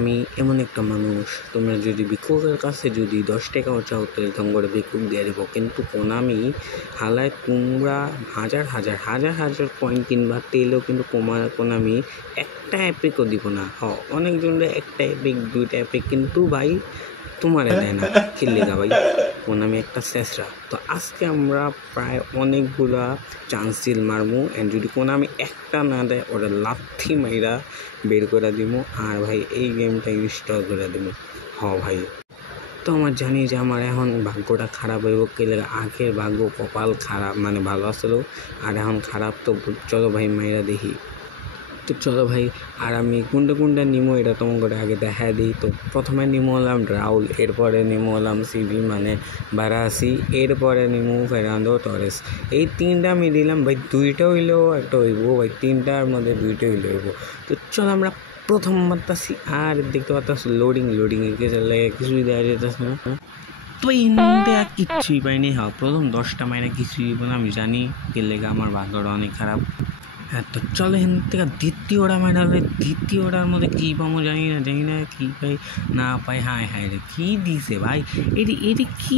আমি এমন একটা মানুষ, তোমরা যদি ভিক্ষুকের কাছে যদি 10 টাকাও চাও তাহলে তোম করে ভিক্ষুক দিয়ে দেবো, কিন্তু আমি হালায় তোমরা হাজার হাজার হাজার হাজার কয়েন কিনবা তেলেও কিন্তু আমি একটা এপিকও দিব না। অনেকজনরা একটা এপিক 2টা এপিক, কিন্তু ভাই তোমারে দেয় না খেললে গা ভাই, আমি একটা শেষরা। তো আজকে আমরা প্রায় অনেকগুলা চান্স চিল মারবো, অ্যান্ড যদি আমি একটা না দেয় ওরা লাথি মাইরা বের করে দিব, আর ভাই এই গেমটা ইনস্টল করে দিব। ভাই তো আমার জানি যে আমার এখন ভাগ্যটা খারাপ হইব, কেলে আগের ভাগ্য কপাল খারাপ মানে ভালো আসলো, আর এখন খারাপ। তো চলো ভাই মাইরা দেখি। তো চলো ভাই, আর আমি কোনটা নিমো এটা তোমাকে আগে দেখা দিই। তো প্রথমে নিমো হলাম রাউল, এরপরে নিমো হলাম সিবি মানে বারাসি, এরপরে নিমো ফেরান্দো টরেস। এই 3টা আমি দিলাম ভাই, 2টা হইলেও একটা হইব ভাই, 3টার মধ্যে 2টা হইলেও হইব। তো চলো আমরা প্রথম মারতাছি, আর দেখতে পাচ্ছি লোডিং চলে কিছুই দেওয়া যেতেছে না। তো ইন্ডিয়া কিচ্ছুই পাইনি। প্রথম 10টা মাইনে কিছুই না, আমি জানি কে লেগে আমার ভাগ্যটা অনেক খারাপ। তো চলো এখান থেকে দ্বিতীয়টা মেডালে, দ্বিতীয়টার মধ্যে কী পাবো জানি না কী পাই না পাই। হায় রে কী দিছে ভাই, এটি কী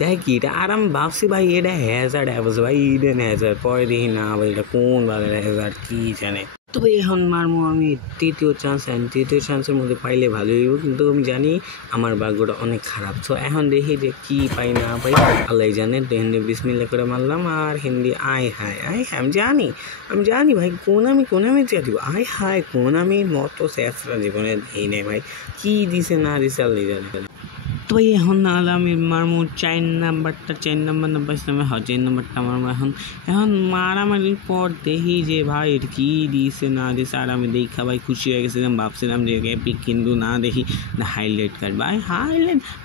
দেখ এটা, আর আমি ভাবছি ভাই এটা হ্যাজার্ড অ্যাপস ভাই, ইডেন হ্যাজার্ড, পরে দেখি না ভাই এটা কোন বারের হ্যাজার্ড কী জানে। তো এখন মারমো আমি তৃতীয় চান্স, অ্যান্ড তৃতীয় চান্সের মধ্যে পাইলে ভালোই হইব, কিন্তু আমি জানি আমার ভাগ্যটা অনেক খারাপ। তো এখন দেখি যে কী পাই না পাই, আল্লাহ জানে। তো হিন্দি বিসমিল্লাহ করে মারলাম, আর হিন্দি আয় হায় আমি জানি ভাই কোন আমি চেয়ে দিব। হায় আমি মতো শেষরা জীবনে দিই নেই ভাই, কী দিছে না দিছে আল্লাহ জানে। তো এখন নাহলে আমি মারমো 4 নাম্বারটা, 4 নাম্বার না পাইছিলাম, 4 নাম্বারটা মারমো। এখন মারামারির পর দেখি যে ভাই কী দিছে না দিছে, আর আমি দেখা ভাই খুশি হয়ে গেছিলাম, ভাবছিলাম যে এপিক, কিন্তু না দেখি না হাইলাইট কার্ড। ভাই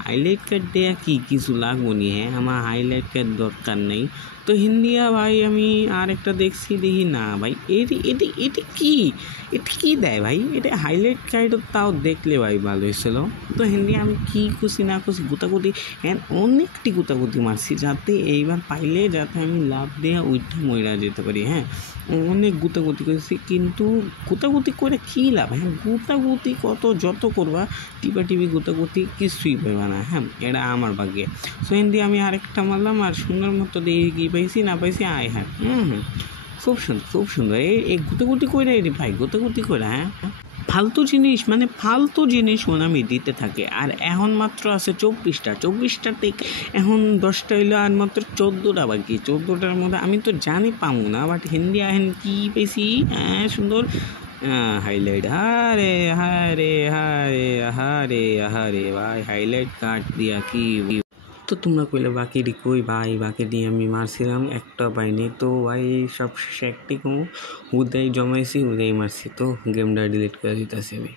হাইলাইট কার্ড দেওয়া কি কিছু লাগবো নি? আমার হাইলাইট কার্ড দরকার নেই। তো হিন্দিয়া ভাই আমি আর একটা দেখি না ভাই এটি কি দেয় ভাই, এটা হাইলাইট কার্ড তাও দেখলে ভাই ভালো হয়েছিল। তো হিন্দি আমি কি খুশি না খুশি গুতাগুতি অনেকটি গুতাগুতি মারছি, যাতে এইবার পাইলে যাতে আমি লাভ দেওয়া ওইটা মইরা যেতে পারি। অনেক গুতাগুতি করেছি, কিন্তু গুতাগুতি করে কী লাভ? গুতাগুতি যত করবা টিপি গুতাগুতি কিছুই পাইবা না। এটা আমার ভাগ্যে। সো হিন্দি আমি আরেকটা মারলাম, আর সুন্দর মতো দিয়ে কি পাইছি না পাইছি খুব সুন্দর এই গুতাগুতি করে ভাই, গুতাগুতি করে ফালতু জিনিস আমি দিতে থাকে। আর এখন মাত্র আছে 24টাতে, এখন 10টা হইলো, আর মাত্র 14টা বাকি। 14টার মধ্যে আমি তো জানি পাবো না, বাট হিন্দি এখন কি পেয়েছি সুন্দর হাইলাইট। হারে ভাই হাইলাইট কাট দিয়া কি। তো তোমরা কইলে বাকি কই ভাই, বাকি দিয়ে আমি মারছিলাম একটা পাইনি। তো ভাই সব শেষে একটি হুদাই জমাইছি, হুদাই মারছি। তো গেমটা ডিলিট করে দিতেছি আমি।